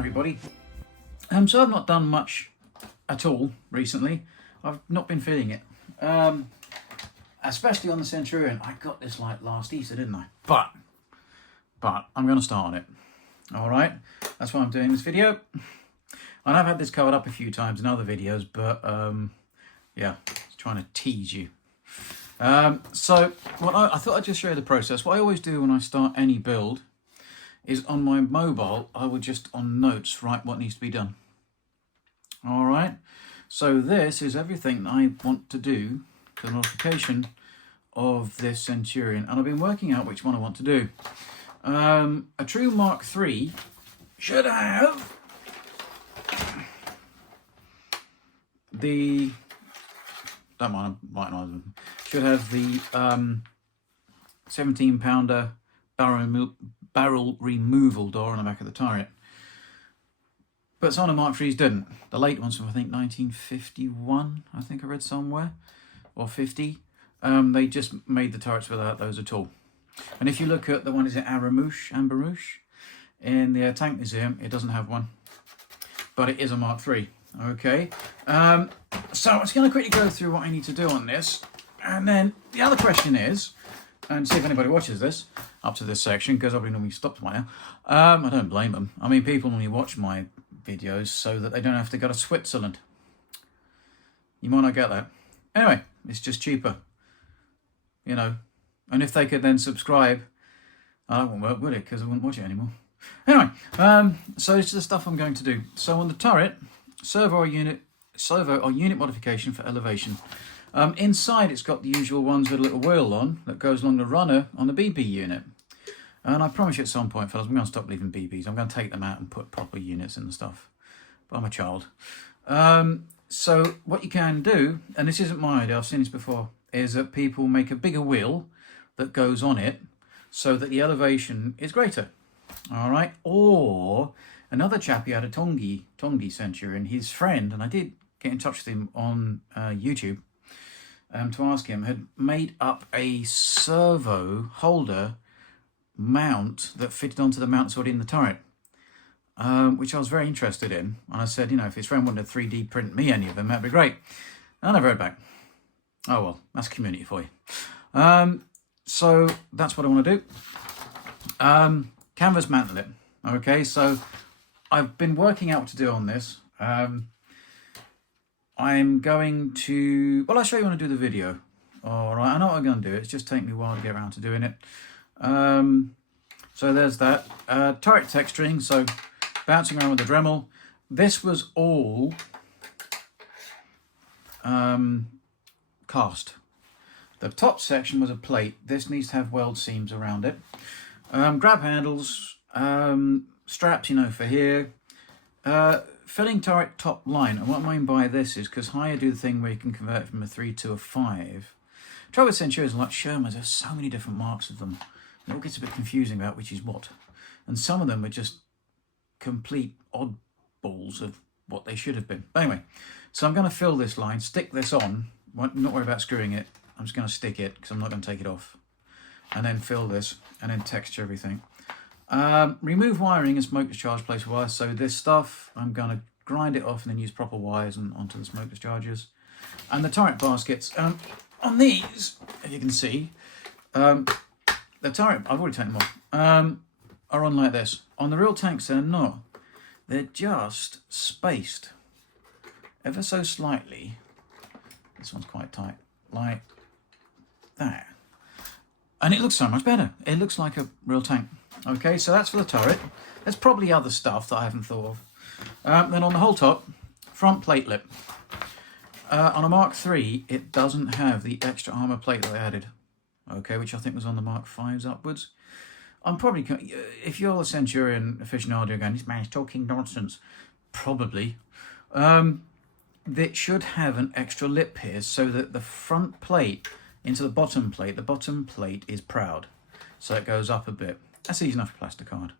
everybody. So I've not done much at all recently. I've not been feeling it. Especially on the Centurion. I got this like last Easter, didn't I? But I'm going to start on it. Alright, that's why I'm doing this video. And I've had this covered up a few times in other videos, but yeah, trying to tease you. So I thought I'd just show you the process. What I always do when I start any build is on my mobile, I would just on notes write what needs to be done. All right, so this is everything that I want to do for the modification of this Centurion, and I've been working out which one I want to do. A true Mark III should have the, don't mind, should have the 17-pounder barrel removal door on the back of the turret. But some of the Mark III's didn't. The late ones from, I think, 1951, I think I read somewhere, or 50. They just made the turrets without those at all. And if you look at the one, is it Ambermouche, in the Tank Museum, it doesn't have one. But it is a Mark III. Okay. So I'm just going to quickly go through what I need to do on this. And then the other question is, and see if anybody watches this up to this section, because I've normally stopped by now. I don't blame them. I mean, people normally watch my videos so that they don't have to go to Switzerland. You might not get that. Anyway, it's just cheaper, you know. And if they could then subscribe, that wouldn't work, would it? Because I wouldn't watch it anymore. Anyway, so it's the stuff I'm going to do. So on the turret, servo or unit modification for elevation. Inside it's got the usual ones with a little wheel on that goes along the runner on the BB unit. And I promise you at some point, fellas, I'm going to stop leaving BBs. I'm going to take them out and put proper units in the stuff. But I'm a child. So what you can do, and this isn't my idea, I've seen this before, is that people make a bigger wheel that goes on it so that the elevation is greater. All right. Or another chap, he had a Tongi Centurion, his friend, and I did get in touch with him on YouTube to ask him, had made up a servo holder mount that fitted onto the mount already in the turret, which I was very interested in. And I said, you know, if his friend wanted to 3D print me any of them, that'd be great. I never heard back. Oh well, that's community for you. So that's what I want to do. Canvas mantle it. Okay, so I've been working out what to do on this. I'm going to, well, I'll show you when I do the video. All right, I know what I'm going to do. It's just taken me a while to get around to doing it. So there's that. Turret texturing, so bouncing around with the Dremel. This was all cast. The top section was a plate. This needs to have weld seams around it. Grab handles, straps, you know, for here. Filling turret top line, and what I mean by this is because Haya do the thing where you can convert it from a 3 to a 5. Trouble with Centurions, like Shermans, there's so many different marks of them. It all gets a bit confusing about which is what. And some of them are just complete oddballs of what they should have been. But anyway, so I'm going to fill this line, stick this on, not worry about screwing it. I'm just going to stick it because I'm not going to take it off. And then fill this, and then texture everything. Remove wiring and smoke discharge place wire. So this stuff, I'm going to grind it off and then use proper wires and onto the smoke discharges. And the turret baskets. On these, if you can see, the turret, I've already taken them off, are on like this. On the real tanks, they're not. They're just spaced ever so slightly. This one's quite tight, like that. And it looks so much better. It looks like a real tank. Okay, so that's for the turret. There's probably other stuff that I haven't thought of. Then on the whole top, front plate lip. On a Mark III, it doesn't have the extra armour plate that I added. Okay, which I think was on the Mark V's upwards. I'm probably, if you're a Centurion aficionado going, this man's talking nonsense, probably. It should have an extra lip here so that the front plate into the bottom plate is proud. So it goes up a bit. That's easy enough for plastic card.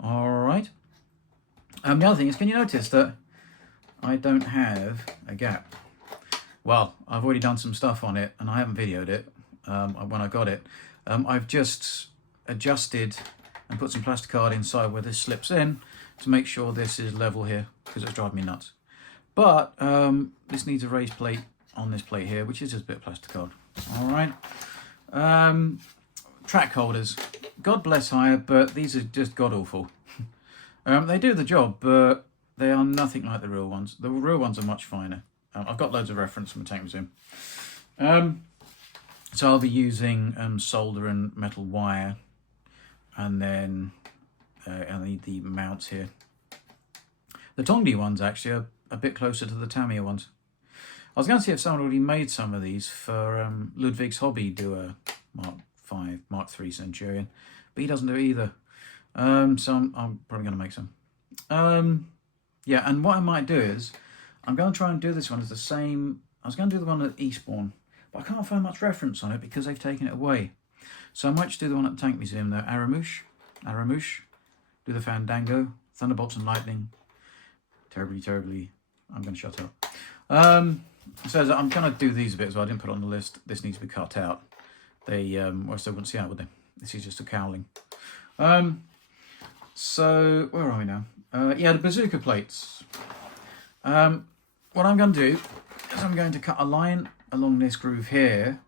All right. The other thing is, can you notice that I don't have a gap? Well, I've already done some stuff on it and I haven't videoed it when I got it. I've just adjusted and put some plastic card inside where this slips in to make sure this is level here, because it's driving me nuts. But this needs a raised plate on this plate here, which is just a bit of plastic card. All right. Track holders. God bless Haya, but these are just god-awful. They do the job, but they are nothing like the real ones. The real ones are much finer. I've got loads of reference from the Tank Museum. So I'll be using solder and metal wire, and then I need the mounts here. The Tongdi ones actually are a bit closer to the Tamiya ones. I was going to see if someone already made some of these for Ludwig's Hobby, do a Mark III Centurion, but he doesn't do it either. So I'm probably going to make some. Yeah, and what I might do is, I'm going to try and do this one as the same. I was going to do the one at Eastbourne, but I can't find much reference on it because they've taken it away. So I might just do the one at the Tank Museum, though. Aramouche, do the Fandango, Thunderbolts and Lightning. Terribly, I'm going to shut up. So I'm going to do these a bit as well. I didn't put it on the list. This needs to be cut out. They, well, I still wouldn't see out, would they? This is just a cowling. So, where are we now? Yeah, the bazooka plates. What I'm going to do is I'm going to cut a line along this groove here,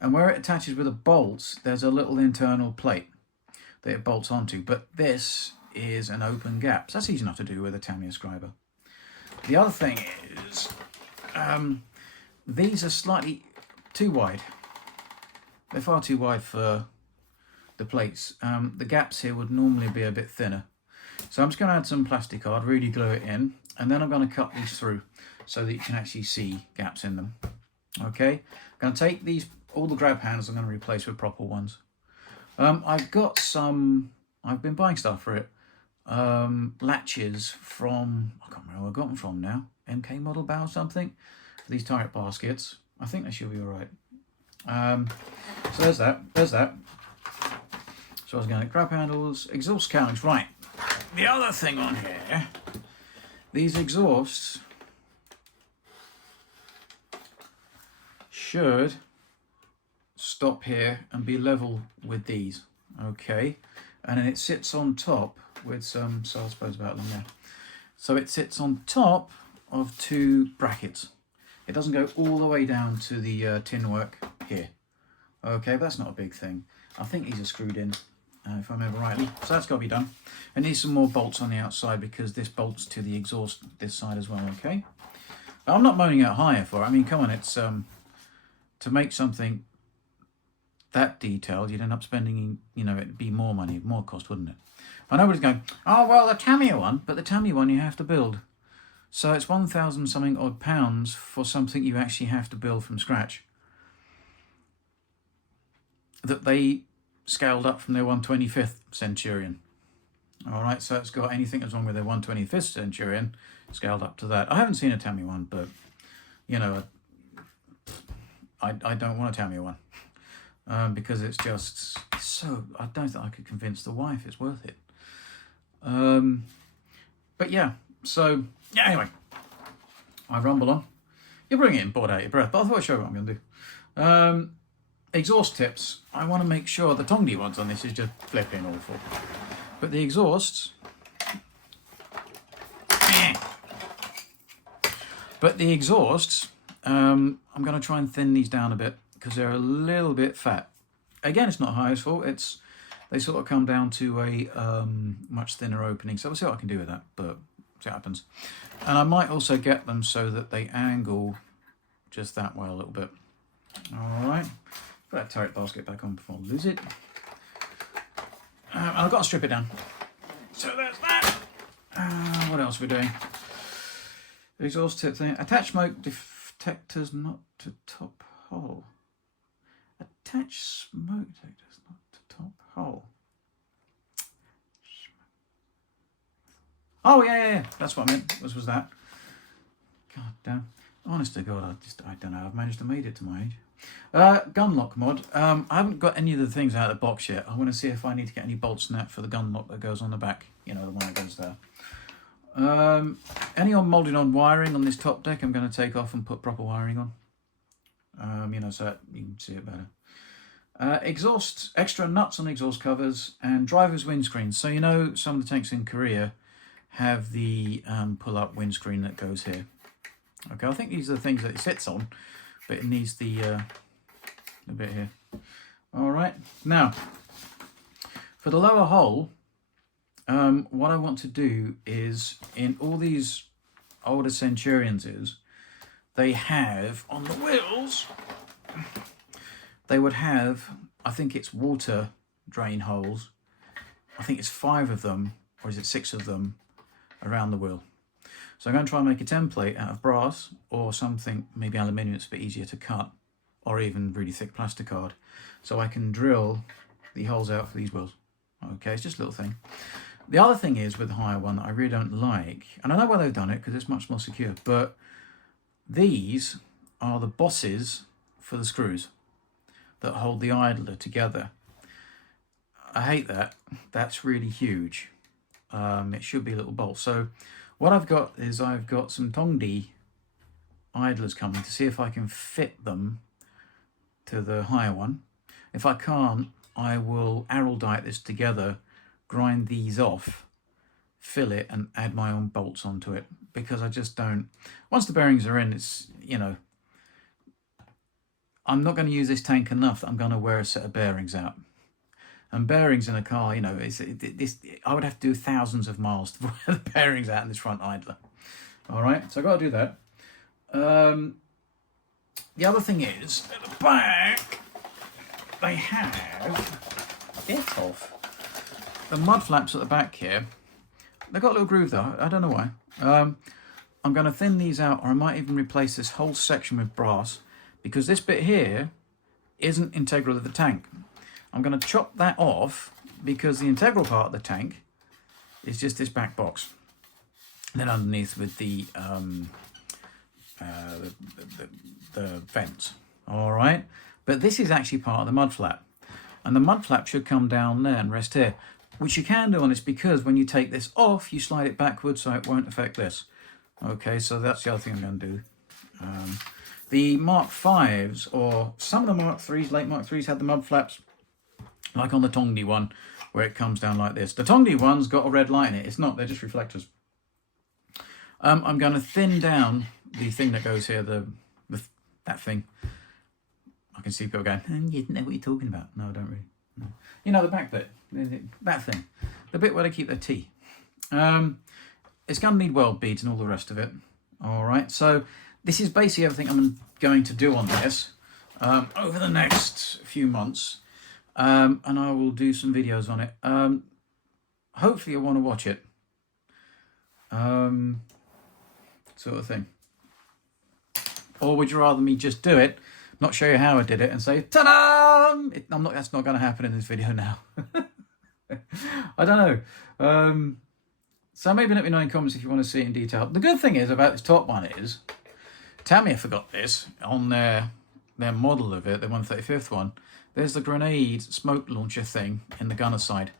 and where it attaches with the bolts, there's a little internal plate that it bolts onto, but this is an open gap. So that's easy enough to do with a Tamiya scriber. The other thing is, these are slightly too wide. They're far too wide for the plates. The gaps here would normally be a bit thinner. So I'm just going to add some plastic card, really glue it in, and then I'm going to cut these through so that you can actually see gaps in them. Okay, I'm going to take these, all the grab handles I'm going to replace with proper ones. I've got some, I've been buying stuff for it. Latches from, I can't remember where I got them from now, MK Model Bow or something, for these turret baskets. I think they should be alright. So there's that. So I was going to grab handles, exhaust cowlings. Right, the other thing on here, these exhausts should stop here and be level with these. Okay, and then it sits on top with some, so I suppose about them there. So it sits on top of two brackets. It doesn't go all the way down to the tin work here. Okay, but that's not a big thing. I think these are screwed in, if I remember rightly. So that's got to be done. I need some more bolts on the outside because this bolts to the exhaust this side as well, okay? I'm not moaning at Haya for it. I mean, come on, it's to make something that detailed, you'd end up spending, you know, it'd be more money, more cost, wouldn't it? I know everybody's going, oh, well, the Tamiya one, but the Tamiya one you have to build. So it's 1,000 something odd pounds for something you actually have to build from scratch, that they scaled up from their 125th Centurion. All right, so it's got anything that's wrong with their 125th Centurion scaled up to that. I haven't seen a Tamiya one, but, you know, I don't want a Tamiya one because it's just so, I don't think I could convince the wife it's worth it. But yeah, so yeah, anyway, I rumble on. You're bringing it bored out of your breath, but I thought I'd show you what I'm going to do. Exhaust tips. I want to make sure the Tongdi ones on this is just flipping awful. But the exhausts, I'm going to try and thin these down a bit because they're a little bit fat. Again, it's not Haya's fault. They sort of come down to a much thinner opening. So we'll see what I can do with that, but see what happens. And I might also get them so that they angle just that way a little bit. All right. Put that turret basket back on before I lose it. I've got to strip it down. So there's that. What else are we doing? Exhaust tip thing. Attach smoke detectors not to top hole. Attach smoke detectors not to top hole. Oh yeah. That's what I meant. What was that? God damn. Honest to God, I don't know. I've managed to made it to my age. Gun lock mod. I haven't got any of the things out of the box yet. I want to see if I need to get any bolts and that for the gun lock that goes on the back. You know, the one that goes there. Any on moulding on wiring on this top deck, I'm going to take off and put proper wiring on. You know, so that you can see it better. Exhaust, extra nuts on exhaust covers and driver's windscreens. So you know, some of the tanks in Korea have the pull-up windscreen that goes here. Okay, I think these are the things that it sits on, but it needs the bit here. All right, now for the lower hull, what I want to do is, in all these older Centurions, they have on the wheels, they would have, I think it's water drain holes. I think it's 5 of them, or is it 6 of them, around the wheel. So I'm going to try and make a template out of brass or something, maybe aluminium, it's a bit easier to cut, or even really thick plasticard, so I can drill the holes out for these wheels. Okay, it's just a little thing. The other thing is with the Haya one that I really don't like, and I know why they've done it because it's much more secure, but these are the bosses for the screws that hold the idler together. I hate that. That's really huge. It should be a little bolt. So what I've got is I've got some Tongdi idlers coming to see if I can fit them to the Haya one. If I can't, I will araldite this together, grind these off, fill it, and add my own bolts onto it, because I just don't. Once the bearings are in, it's, you know, I'm not going to use this tank enough that I'm going to wear a set of bearings out. And bearings in a car, you know, I would have to do thousands of miles to wear the bearings out in this front idler. All right, so I've got to do that. The other thing is, at the back, they have it off. The mud flaps at the back here, they've got a little groove though, I don't know why. I'm going to thin these out, or I might even replace this whole section with brass, because this bit here isn't integral to the tank. I'm going to chop that off because the integral part of the tank is just this back box. And then underneath with the vents. All right, but this is actually part of the mud flap, and the mud flap should come down there and rest here, which you can do on this because when you take this off, you slide it backwards so it won't affect this. Okay, so that's the other thing I'm going to do. The Mark 5s, or some of the Mark 3s, late Mark 3s, had the mud flaps, like on the Tongdi one, where it comes down like this. The Tongdi one's got a red light in it. It's not, they're just reflectors. I'm going to thin down the thing that goes here, that thing. I can see people going, you didn't know what you're talking about. No, I don't really. No. You know, the back bit, that thing. The bit where they keep their tea. It's going to need weld beads and all the rest of it. All right, so this is basically everything I'm going to do on this over the next few months. And I will do some videos on it. Hopefully you'll want to watch it. Sort of thing. Or would you rather me just do it, not show you how I did it, and say, ta-da! That's not going to happen in this video now. I don't know. So maybe let me know in comments if you want to see it in detail. The good thing is about this top one is, Tamiya forgot this on their model of it, the 135th one. There's the grenade smoke launcher thing in the gunner side.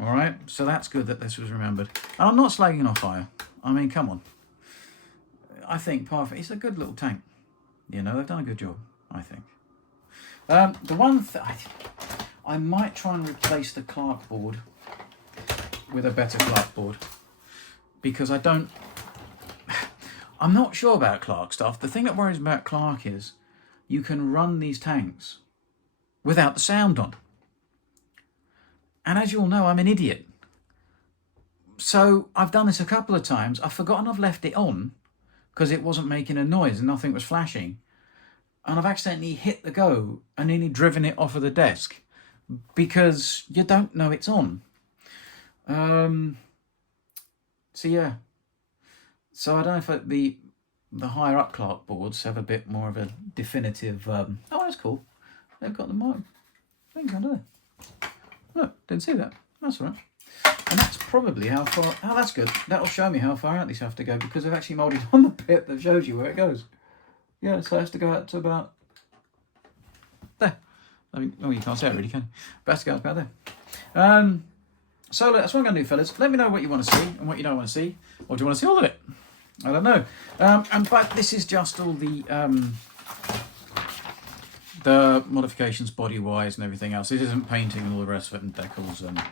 All right, so that's good that this was remembered. And I'm not slagging off Haya. I mean, come on. I think part of it's a good little tank. You know, they've done a good job, I think. The one I might try and replace the Clark board with a better Clark board, because I'm not sure about Clark stuff. The thing that worries me about Clark is you can run these tanks without the sound on. And as you all know, I'm an idiot. So I've done this a couple of times. I've forgotten I've left it on because it wasn't making a noise and nothing was flashing. And I've accidentally hit the go and nearly driven it off of the desk because you don't know it's on. So yeah. So I don't know if the higher up Clark boards have a bit more of a definitive. Oh, that's cool. They've got the mic thing under there. Look, didn't see that. That's all right. And that's probably how far. Oh, that's good. That'll show me how far out these have to go because they've actually moulded on the bit that shows you where it goes. Yeah, so it has to go out to about there. I mean, oh, you can't see it really, can you? But it has to go out about there. So look, that's what I'm going to do, fellas. Let me know what you want to see and what you don't want to see. Or do you want to see all of it? I don't know. But this is just all the modifications body-wise and everything else. This isn't painting and all the rest of it and decals and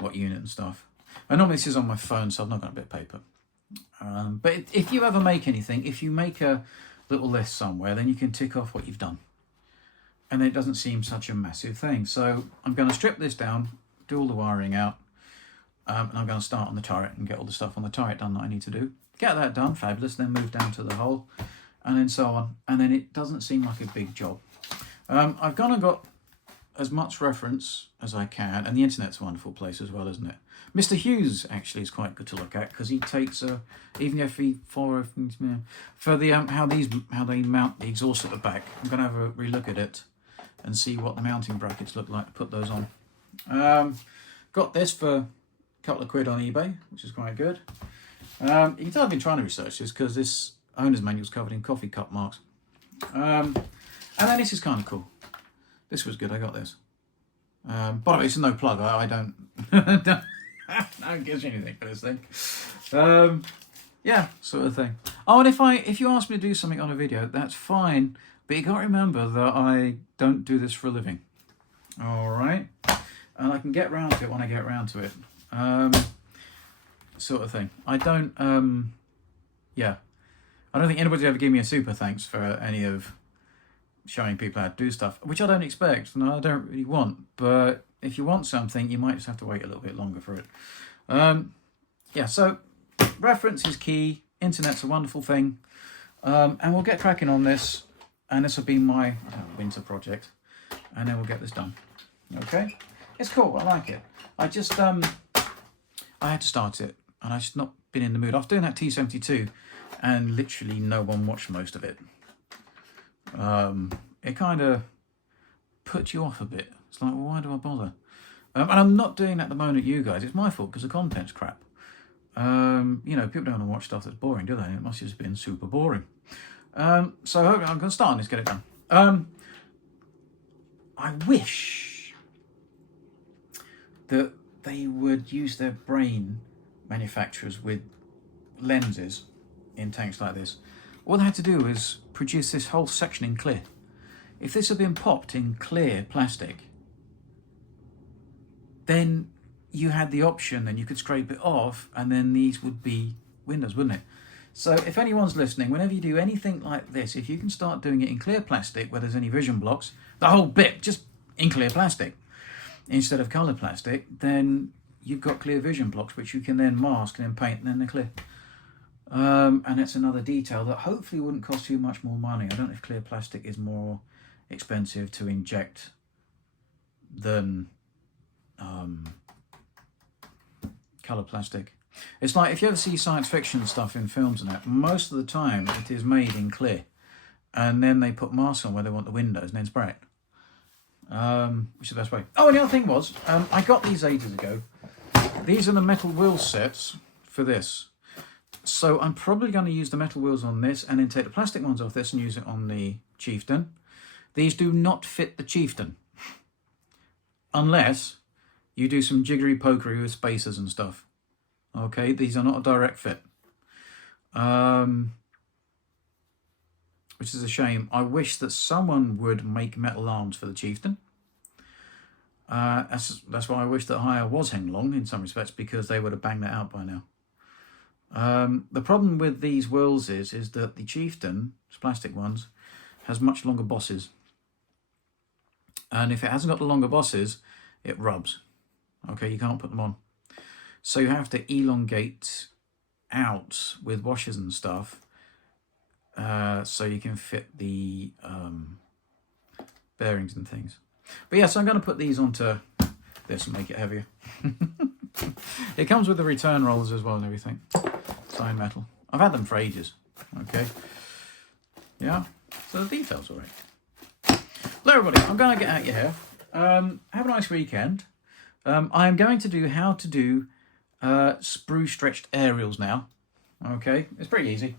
what unit and stuff. And normally this is on my phone, so I've not got a bit of paper. But if you ever make anything, if you make a little list somewhere, then you can tick off what you've done. And it doesn't seem such a massive thing. So I'm going to strip this down, do all the wiring out, and I'm going to start on the turret and get all the stuff on the turret done that I need to do. Get that done, fabulous, then move down to the hole, and then so on. And then it doesn't seem like a big job. I've gone and got as much reference as I can, and the internet's a wonderful place as well, isn't it? Mr. Hughes actually is quite good to look at, because he takes even if he for the how they mount the exhaust at the back. I'm going to have a relook at it and see what the mounting brackets look like to put those on. Got this for a couple of quid on eBay, which is quite good. You can tell I've been trying to research this because this owner's manual is covered in coffee cup marks. And then this is kind of cool. This was good, I got this. By the way, it's no plug, I don't don't give you anything for this thing. Yeah, sort of thing. Oh, and if you ask me to do something on a video, that's fine, but you got to remember that I don't do this for a living. Alright? And I can get round to it when I get round to it. Sort of thing. I don't think anybody's ever given me a super thanks for any of showing people how to do stuff, which I don't expect and I don't really want, but if you want something, you might just have to wait a little bit longer for it. Yeah, so reference is key. Internet's a wonderful thing. And we'll get cracking on this, and this will be my winter project, and then we'll get this done. Okay? It's cool, I like it. I just, I had to start it, and I've just not been in the mood. I was doing that T72, and literally no one watched most of it. It kind of puts you off a bit. It's like, well, why do I bother? And I'm not doing that at the moment, you guys. It's my fault because the content's crap. You know, people don't want to watch stuff that's boring, do they? It must have just been super boring. So I'm going to start on this, get it done. I wish that they would use their brain, manufacturers, with lenses in tanks like this. All they had to do is produce this whole section in clear. If this had been popped in clear plastic, then you had the option and you could scrape it off, and then these would be windows, wouldn't it? So if anyone's listening, whenever you do anything like this, if you can start doing it in clear plastic where there's any vision blocks, the whole bit just in clear plastic instead of coloured plastic, then you've got clear vision blocks which you can then mask and then paint, and then they're clear. And it's another detail that hopefully wouldn't cost you much more money. I don't know if clear plastic is more expensive to inject than coloured plastic. It's like if you ever see science fiction stuff in films and that, most of the time it is made in clear, and then they put masks on where they want the windows and then spray it, which is the best way. Oh, and the other thing was, I got these ages ago. These are the metal wheel sets for this. So I'm probably going to use the metal wheels on this and then take the plastic ones off this and use it on the Chieftain. These do not fit the Chieftain, unless you do some jiggery-pokery with spacers and stuff. Okay, these are not a direct fit. Which is a shame. I wish that someone would make metal arms for the Chieftain. That's why I wish that Haya was Henglong in some respects, because they would have banged that out by now. The problem with these wheels is that the Chieftain, plastic ones, has much longer bosses. And if it hasn't got the longer bosses, it rubs. Okay, you can't put them on. So you have to elongate out with washers and stuff, so you can fit the bearings and things. But yeah, so I'm going to put these onto this and make it heavier. It comes with the return rollers as well and everything. Stone metal. I've had them for ages. Okay. Yeah. So the details all right. Hello everybody, I'm going to get out your hair. Have a nice weekend. I am going to do how to do sprue stretched aerials now. Okay, it's pretty easy.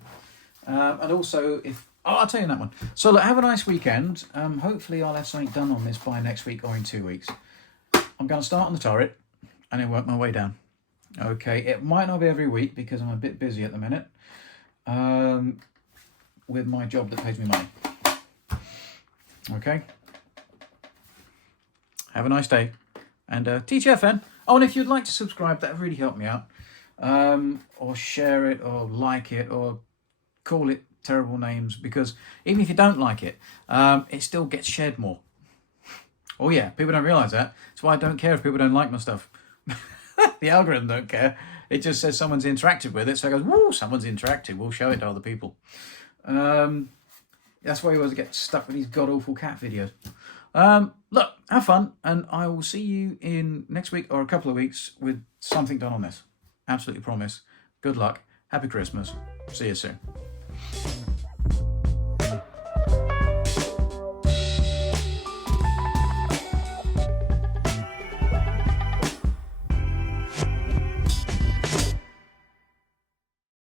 And also, I'll tell you that one. So look, have a nice weekend. Hopefully I'll have something done on this by next week or in 2 weeks. I'm going to start on the turret and then work my way down. Okay, it might not be every week because I'm a bit busy at the minute with my job that pays me money. Okay. Have a nice day. And TTFN. Oh, and if you'd like to subscribe, that would really help me out. Or share it, or like it, or call it terrible names, because even if you don't like it, it still gets shared more. Oh yeah, people don't realise that. That's why I don't care if people don't like my stuff. The algorithm don't care. It just says someone's interacted with it, so it goes, woo, someone's interacted, we'll show it to other people. That's why you always get stuck with these god-awful cat videos. Look, have fun, and I will see you in next week or a couple of weeks with something done on this. Absolutely promise. Good luck. Happy Christmas. See you soon.